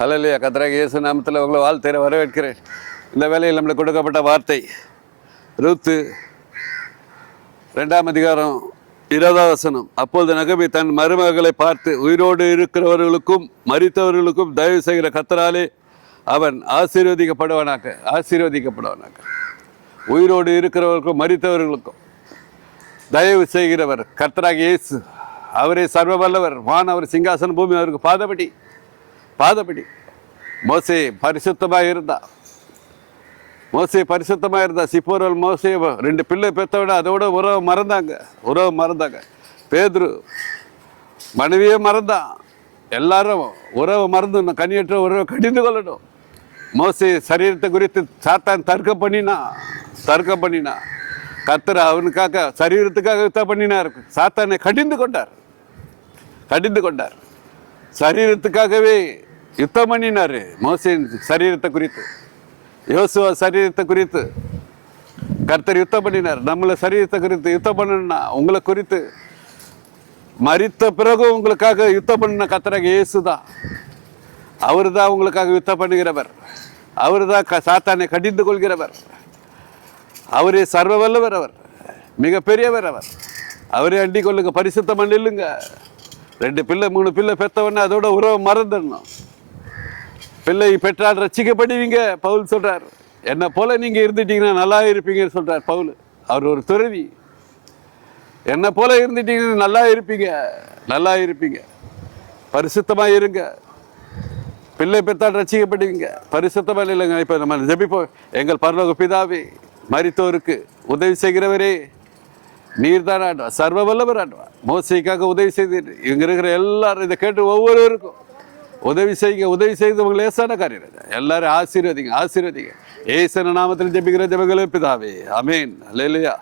ஹல்லேலூயா. கர்த்தராகிய இயேசு நாமத்தில் உங்களை வாழ்த்தையில வரவேற்கிறேன். இந்த வேளையில் நம்மளுக்கு கொடுக்கப்பட்ட வார்த்தை ரூத்து 2ஆம் அதிகாரம் 20ஆம் வசனம். அப்பொழுது நகமி தன் மருமகளை பார்த்து, உயிரோடு இருக்கிறவர்களுக்கும் மரித்தவர்களுக்கும் தயவு செய்கிற கர்த்தராலே அவன் ஆசீர்வதிக்கப்படுவானாக. உயிரோடு இருக்கிறவர்களுக்கும் மரித்தவர்களுக்கும் தயவு செய்கிறவர் கர்த்தராகிய இயேசு. அவரே சர்வ வல்லவர். வானவர் சிங்காசன பூமி அவருக்கு பாதபடி. மோசே பரிசுத்தமாக இருந்தா. சிப்போர்கள் மோசே 2 பிள்ளை பெற்றவிட அதோட உறவு மறந்தாங்க. பேதுரு மனைவியே மறந்தான். எல்லாரும் உறவு மறந்து கனியற்ற உறவை கடிந்து கொள்ளணும். மோசே சரீரத்தை குறித்து சாத்தான் தர்க்கம் பண்ணினா கர்த்தர் அவனுக்காக சரீரத்துக்காக யுத்தம் பண்ணினார். சாத்தானை கடிந்து கொண்டார். சரீரத்துக்காகவே யுத்தம் பண்ணினாரு. மோசேன் சரீரத்தை குறித்து, யோசுவா சரீரத்தை குறித்து கர்த்தர் யுத்தம் பண்ணினார். நம்மளை சரீரத்தை குறித்து யுத்தம் பண்ணணும்னா, உங்களை குறித்து மரித்த பிறகு உங்களுக்காக யுத்தம் பண்ணின கர்த்தராக இயேசு தான். அவரு தான் உங்களுக்காக யுத்தம் பண்ணுகிறவர். அவரு தான் சாத்தானை கடிந்து கொள்கிறவர். அவரே சர்வ வல்லவர். அவர் மிக பெரியவர். அவரே அண்டி கொள்ளுங்க. பரிசுத்தம் இல்லைங்க. 2 பிள்ளை 3 பிள்ளை பெற்றவொன்னே அதோட உறவை மறந்துடணும். பிள்ளை பெற்றால் ரட்சிக்கப்படுவீங்க பவுல் சொல்றார். என்ன போல நீங்க இருந்துட்டீங்கன்னா நல்லா இருப்பீங்கன்னு சொல்றார் பவுல். அவர் ஒரு துறவி. என்ன போல இருந்துட்டீங்கன்னா நல்லா இருப்பீங்க. பரிசுத்தமா இருங்க. பிள்ளை பெற்றால் ரட்சிக்கப்படுவீங்க. பரிசுத்தமா இல்லைங்க. இப்ப நம்ம ஜெபிப்போம். எங்கள் பரலோக பிதாவே, மரித்தோருக்கு உதவி செய்கிறவரே, நீர் தான் ஆண்டவா, சர்வ வல்லவர் ஆண்டவா. மோசைக்காக உதவி செய்து இங்க இருக்கிற எல்லாரும் இதை கேட்டு ஒவ்வொருவருக்கும் உதவி செய்து உங்களை லேசான காரியம் எல்லாரும் ஆசீர்வதிங்க. ஏசன நாமத்தில் ஜெபிக்கிற ஜெபங்களே பிதாவே. ஆமென். அல்லேலூயா.